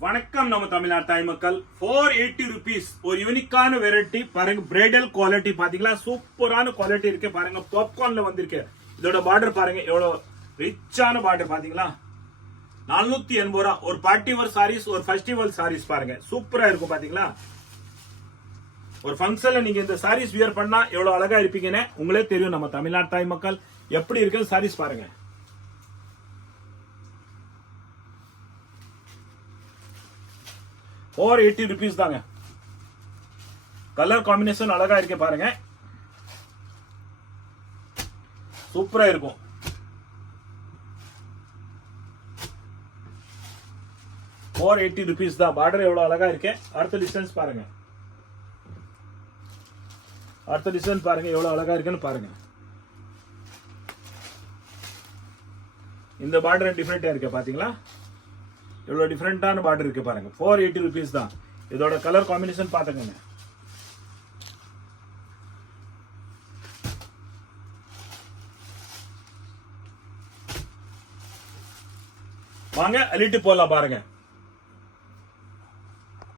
வணக்கம் நம்ம தமிழ்நாடு தாய் மக்கள் 480 rupees ஒரு யூனிக்கான வெரைட்டி பாருங்க பிரைடல் குவாலிட்டி பாத்தீங்களா சூப்பரான குவாலிட்டி இருக்கு பாருங்க பாப்கார்ன்ல வந்திருக்கு இதோட பார்டர் பாருங்க எவ்வளவு ரிச்சான பார்டர் பாத்தீங்களா 480 ரூபா ஒரு பார்ட்டி வேர் சாரீஸ் ஒரு ஃபெஸ்டிவல் சாரீஸ் பாருங்க சூப்பரா இருக்கும் பாத்தீங்களா ஒரு ஃபங்க்ஷன்ல நீங்க இந்த சாரீஸ் வியர் பண்ணா எவ்வளவு அழகா இருப்பீங்கன்னு உங்களே தெரியும் நம்ம தமிழ்நாடு தாய் மக்கள் எப்படி இருக்கு சாரீஸ் பாருங்க 480 rupees தாங்க கலர் காம்பினேஷன் அழகா இருக்கு பாருங்க சூப்பரா இருக்கும் ₹480 தான் பார்டர் எவ்வளவு அழகா இருக்கு அடுத்த டிஸ்டன்ஸ் பாருங்க எவ்வளவு அழகா இருக்குன்னு பாருங்க இந்த பார்டர் டிஃபரெண்டா இருக்கு பாத்தீங்களா எவ்வளவு டிஃபரெண்டான பார்டர் இருக்கு பாருங்க ₹480 தான் இதோட கலர் காம்பினேஷன் பாத்துக்கங்க வாங்க அலிட்டு போலாம் பாருங்க